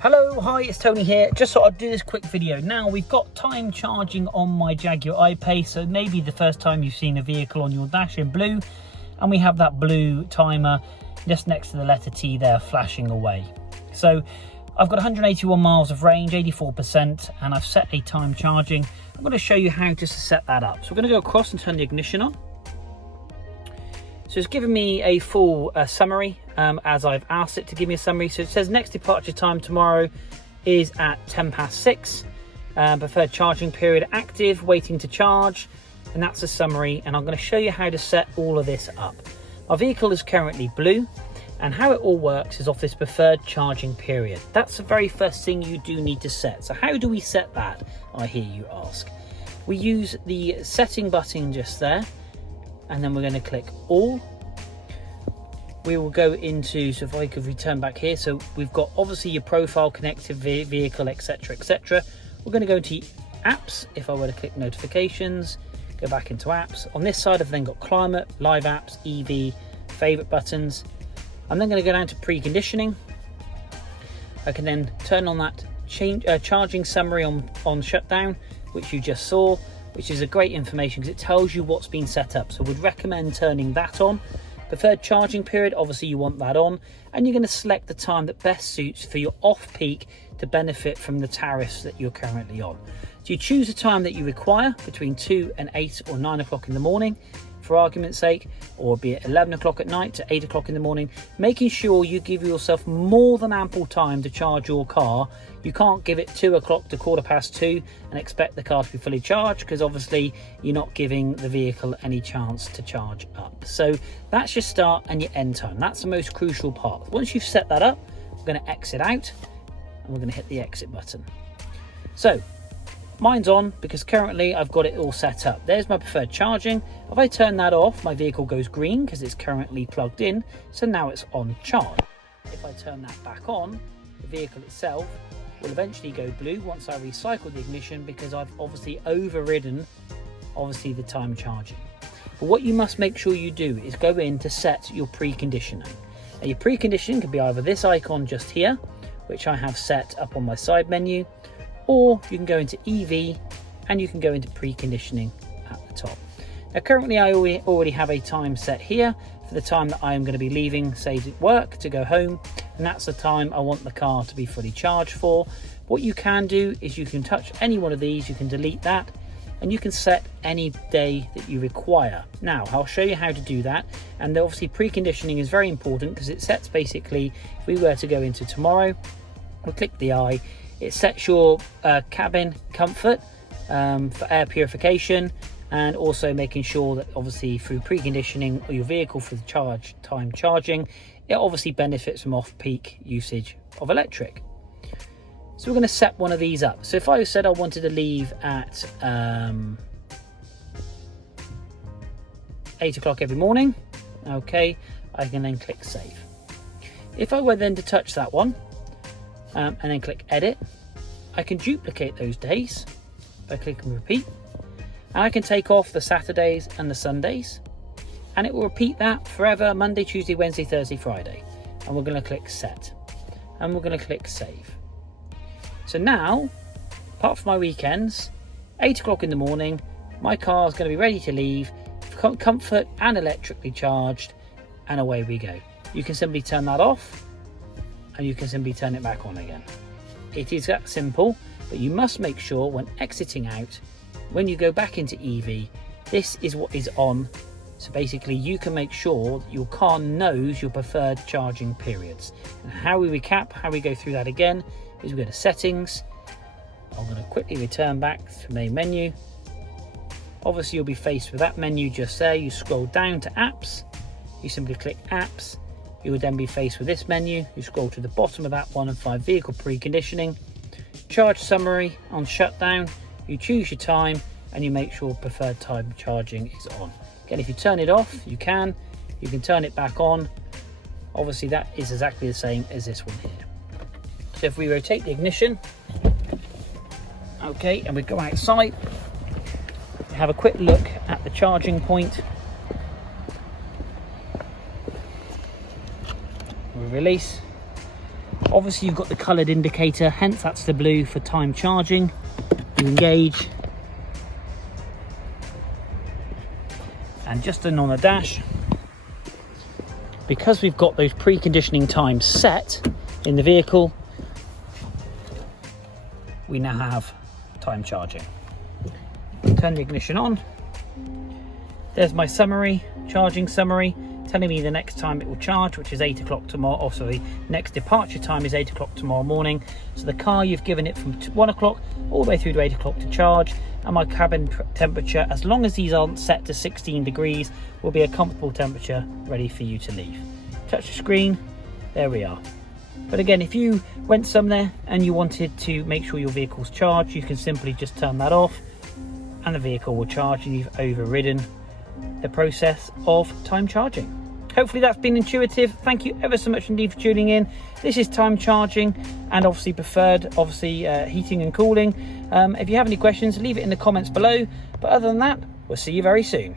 Hello, hi, it's Tony here. Just thought I'd do this quick video. Now, we've got time charging on my Jaguar IPace, so maybe the first time you've seen a vehicle on your dash in blue, and we have that blue timer just next to the letter T there flashing away. So I've got 181 miles of range, 84%, and I've set a time charging. I'm going to show you how just to set that up. So we're going to go across and turn the ignition on. So it's given me a full summary as I've asked it to give me a summary. So it says next departure time tomorrow is at 6:10. Preferred charging period active, waiting to charge, and that's a summary. And I'm going to show you how to set all of this up. My vehicle is currently blue, and how it all works is off this preferred charging period. That's the very first thing you do need to set. So how do we set that, I hear you ask? We use the setting button just there, and then we're going to click all. We will go into, so if I could return back here, so we've got obviously your profile, connected vehicle, etc, etc. We're going to go to apps. If I were to click notifications, go back into apps. On this side I've then got climate, live apps, EV, favorite buttons. I'm then going to go down to preconditioning. I can then turn on that charging summary on shutdown, which you just saw, which is a great information because it tells you what's been set up. So we'd recommend turning that on. Preferred charging period, obviously you want that on, and you're going to select the time that best suits for your off-peak to benefit from the tariffs that you're currently on. So you choose a time that you require between 2 and 8 or 9 o'clock in the morning, for argument's sake, or be it 11 o'clock at night to 8 o'clock in the morning, making sure you give yourself more than ample time to charge your car. You can't give it 2 o'clock to 2:15 and expect the car to be fully charged, because obviously you're not giving the vehicle any chance to charge up. So that's your start and your end time. That's the most crucial part. Once you've set that up, we're going to exit out and we're going to hit the exit button. So mine's on because currently I've got it all set up. There's my preferred charging. If I turn that off, my vehicle goes green because it's currently plugged in. So now it's on charge. If I turn that back on, the vehicle itself will eventually go blue once I recycle the ignition, because I've obviously overridden the time charging. But what you must make sure you do is go in to set your preconditioning. Now, your preconditioning can be either this icon just here, which I have set up on my side menu, or you can go into EV and you can go into preconditioning at the top. Now currently I already have a time set here for the time that I am going to be leaving, say, work to go home, and that's the time I want the car to be fully charged for. What you can do is you can touch any one of these, you can delete that, and you can set any day that you require. Now I'll show you how to do that, and obviously preconditioning is very important because it sets, basically, if we were to go into tomorrow, we'll click the eye, it sets your cabin comfort for air purification, and also making sure that obviously through preconditioning or your vehicle for the time charging, it obviously benefits from off-peak usage of electric. So we're going to set one of these up. So if I said I wanted to leave at 8 o'clock every morning, okay, I can then click save. If I were then to touch that one and then click edit, I can duplicate those days by clicking repeat. And I can take off the Saturdays and the Sundays, and it will repeat that forever, Monday, Tuesday, Wednesday, Thursday, Friday. And we're going to click set, and we're going to click save. So now, apart from my weekends, 8 o'clock in the morning, my car is going to be ready to leave, comfort and electrically charged, and away we go. You can simply turn that off, and you can simply turn it back on again. It is that simple, but you must make sure when exiting out, when you go back into EV, this is what is on. So basically you can make sure that your car knows your preferred charging periods. And how we recap, how we go through that again, is we go to settings. I'm going to quickly return back to the main menu. Obviously you'll be faced with that menu just there. You scroll down to apps, you simply click apps. You will then be faced with this menu. You scroll to the bottom of that one and find vehicle preconditioning, charge summary on shutdown. You choose your time and you make sure preferred time charging is on. Again, if you turn it off, you can turn it back on. Obviously that is exactly the same as this one here. So if we rotate the ignition, okay, and we go outside, have a quick look at the charging point. We release, Obviously you've got the coloured indicator, hence that's the blue for time charging. You engage, and just on the dash, because we've got those preconditioning times set in the vehicle, we now have time charging. Turn the ignition on. There's my summary, charging summary, telling me the next time it will charge, which is 8 o'clock tomorrow. Also, the next departure time is 8 o'clock tomorrow morning. So the car, you've given it from 1 o'clock all the way through to 8 o'clock to charge. And my cabin temperature, as long as these aren't set to 16 degrees, will be a comfortable temperature ready for you to leave. Touch the screen, there we are. But again, if you went somewhere and you wanted to make sure your vehicle's charged, you can simply just turn that off and the vehicle will charge, and you've overridden the process of time charging. Hopefully that's been intuitive. Thank you ever so much indeed for tuning in. This is time charging, and obviously preferred, heating and cooling. If you have any questions, leave it in the comments below. But other than that, we'll see you very soon.